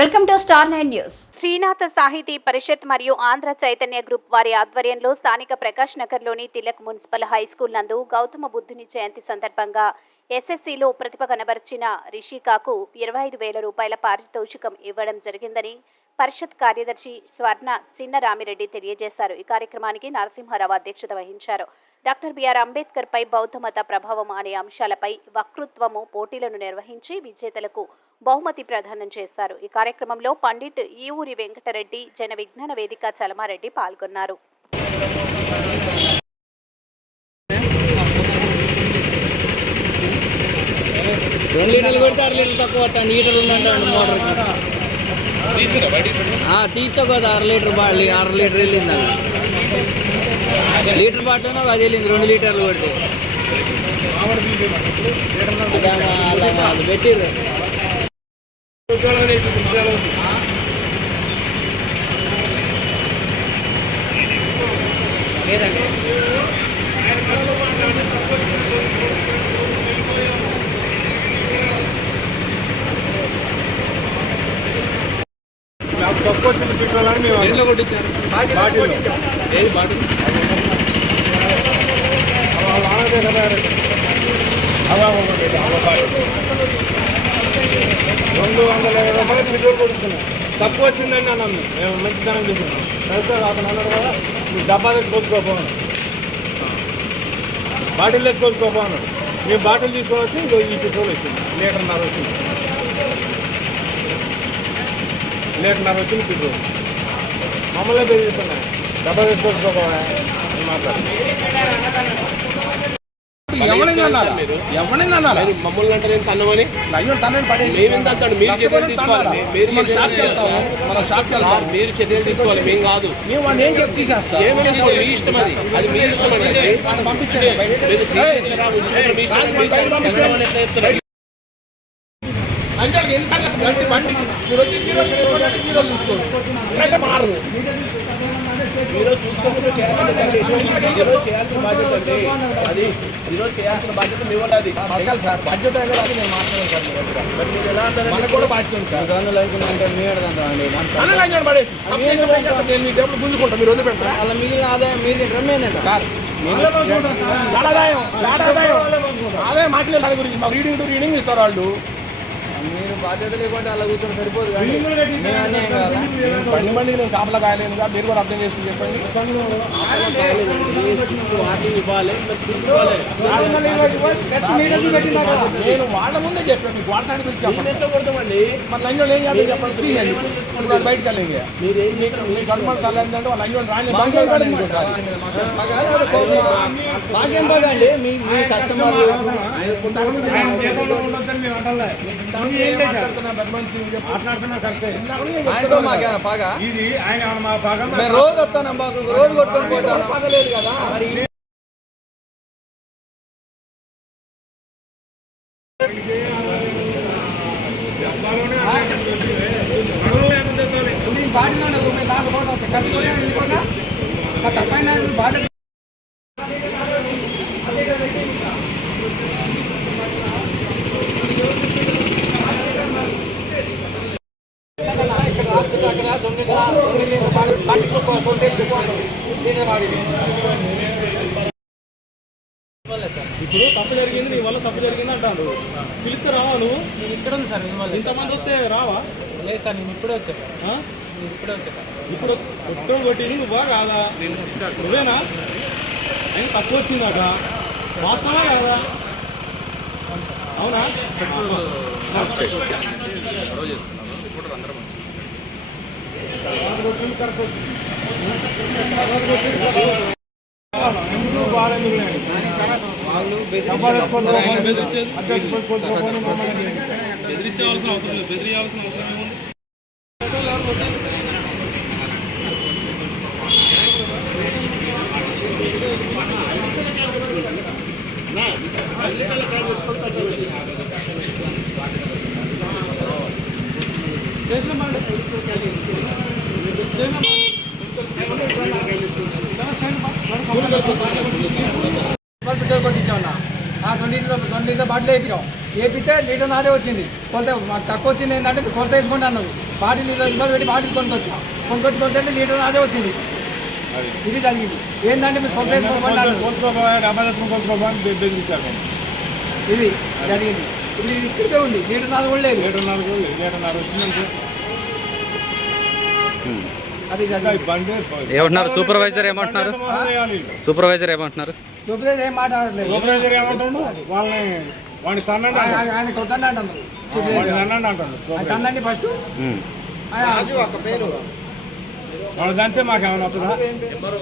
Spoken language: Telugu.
Welcome to star nine news Srinatha Sahiti Parishat మరియు ఆంధ్ర చైతన్య గ్రూప్ వారి ఆధ్వర్యంలో స్థానిక ప్రకాష్ నగర్లోని తిలక్ మున్సిపల్ హై స్కూల్ నందు గౌతమ బుద్ధుని జయంతి సందర్భంగా ఎస్ఎస్సిలో ప్రతిభ కనబర్చిన రిషికాకు ఇరవై ఐదు వేల రూపాయల పారితోషికం ఇవ్వడం జరిగిందని పరిషత్ కార్యదర్శి స్వర్ణ చిన్నరామిరెడ్డి తెలియజేశారు. ఈ కార్యక్రమానికి నరసింహారావు అధ్యక్షత వహించారు. డాక్టర్ బిఆర్ అంబేద్కర్ పై బౌద్ధ మత ప్రభావం అనే అంశాలపై వక్తృత్వము పోటీలను నిర్వహించి విజేతలకు బహుమతి ప్రదానం చేశారు. ఈ కార్యక్రమంలో పండిట్ ఈవూరి వెంకటరెడ్డి జన విజ్ఞాన వేదిక చలమారెడ్డి పాల్గొన్నారు. రెండు లీటర్లు కొడితే అర లీటర్ తక్కువ వస్తుంది లీటర్ ఉందంటాడు మోటార్కి తీస్తే కదా అర లీటర్ అర లీటర్ వెళ్ళింది అలా లీటర్ బాటలో అది వెళ్ళింది. రెండు లీటర్లు కొడితే. పెట్టిర్రు. లేదండి నాకు తక్కువ వచ్చింది పెట్రోల్ అని మేము బాటిల్ ఏది బాటిల్? కదా రెండు వందల యాభై రూపాయలు పెట్రోల్ కొడుతున్నాం తక్కువ వచ్చిందండి అన్నాను మేము మంచి మంచిదనం చూస్తున్నాం అయితే అతను అన్నాడు కదా మీ డబ్బా తెచ్చుకోకపోను బాటిల్ తెచ్చుకోకపోను మేము బాటిల్ తీసుకోవచ్చు వచ్చి ఈ పెట్రోల్ వచ్చింది లీటర్న్నర వచ్చింది లీటర్న్నర వచ్చింది పెట్రోల్ మమ్మల్ని బెదిరిస్తున్నాయి డబ్బా తెచ్చుకోకపోవా అని మాట్లాడు. ఎవరైనా? ఎవరైనా? మమ్మల్ని అంటే నేను తన్నమని? అయ్యో తనని పడేసి మేమెంత అంటాడు మీరు చర్యలు తీసుకోవాలి. మీరు మన చర్యలు షాప్కి వెళ్తాము. మన షాప్కి వెళ్తాము. సార్, మీరు చర్యలు తీసుకోవాలి. మేము కాదు. మేము వాడిని ఏం చెప్పి తీసేస్తాం? ఏమి తీసుకోవాలి మీ ఇష్టం అది. అది మీ ఇష్టం అండి. పంపించండి. మీరు పంపించండి. ఎన్నిసార్లు వచ్చి అంటే ఈరోజు చూసుకోకుండా చేయాల్సిన తల్లి. ఈరోజు చేయాల్సిన బాధ్యత అండి అది ఈరోజు చేయాల్సిన బాధ్యత మీ వల్ల అది అడగాలి సార్ బాధ్యత నేను మాట్లాడాను సార్ దగ్గర. మరి మీరు ఎలా అంటారు మనకు కూడా బాధ్యత సార్ పడేసి నేను మీ మిగిలిన ఆదాయం మీరు సార్ ఆదాయం ఆదాయం గురించి మాకు రీడింగ్ టు రీడింగ్ ఇస్తారు వాళ్ళు బాధ్యత లేకుంటే అలా కూర్చొని సరిపోదు బండి బండికి నేను కాపలా కాయలేనుగా మీరు కూడా అర్థం చేసుకుని చెప్పండి. నేను వాళ్ళ ముందే చెప్పాను మీకు వాట్సాప్ పిలిచి చెప్పండి. మన లంజోళ్ళు ఏం చేయాలి? చెప్పండి ఇప్పుడు బయటకు వెళ్ళండి మీరు ఏం మీకు మీ కనుమలు సర్లేదంటే వాళ్ళ లంజోళ్ళు రాని మీ కస్టమర్ ఇది ఆయన మా భాగం. మేము రోజు వస్తాను రోజు కొట్టుకొని పోతాను పగలేదు కదా. ఇప్పుడు తప్పు జరిగింది నీ వల్ల తప్పు జరిగింది అంటాను పిలిస్తే రావా నువ్వు? నేను ఇక్కడ ఉంది సార్ మిమ్మల్ని ఇంతమంది వస్తే రావా? లేదు సార్ నేను ఇప్పుడే వచ్చా సార్. ఆ? నేను ఇప్పుడే వచ్చా సార్. ఇప్పుడు పెట్రోల్ కొట్టింది నువ్వా కాదా? నువ్వేనా? ఆయన తక్కువ వచ్చిందాక వాస్తవా కాదా? అవునా? బెదిరించాల్సిన అవసరం లేదు బెదిరించాల్సిన అవసరం ఏముంది? చేసిన పెట్రోల్ కొట్టించామన్నా. ఆ రెండు లీటర్ రెండు లీటర్ బాటిల్ వేయించాం వేపితే లీటర్ నాదే వచ్చింది. కొలత మాకు తక్కువ వచ్చింది ఏంటంటే కొలత వేసుకోండి అన్నారు. బాటిల్ ఇరవై రూపాయలు పెట్టి బాటిల్ కొనుక్కొచ్చు. కొనుక్కొచ్చి అంటే లీటర్ నాదే వచ్చింది. ఇది జరిగింది. ఏంటంటే మీరు కొలత వేసుకోకుండా ఇది జరిగింది. ఇప్పుడు ఇది ఇక్కడికే ఉంది. లీటర్ నాలుగు కూడా లేదు. లీటర్ నాలుగు లీటర్ నాలుగు వచ్చిందంటే ఏమంటున్నారు? సూపర్వైజర్ ఏమంటున్నారు? సూపర్వైజర్ ఏమంటున్నారు? చూపలేదు ఏం మాట్లాడలేదు సూపర్వైజర్ ఏమంటాడు? వాళ్ళని వాడిని తన్నండి ఆయన- కొట్టండి తన్నండి అంటాడు. సూపర్వైజర్. ఫస్ట్. ఆయన వాడు దంతే మాకేమైనా వస్తుందా?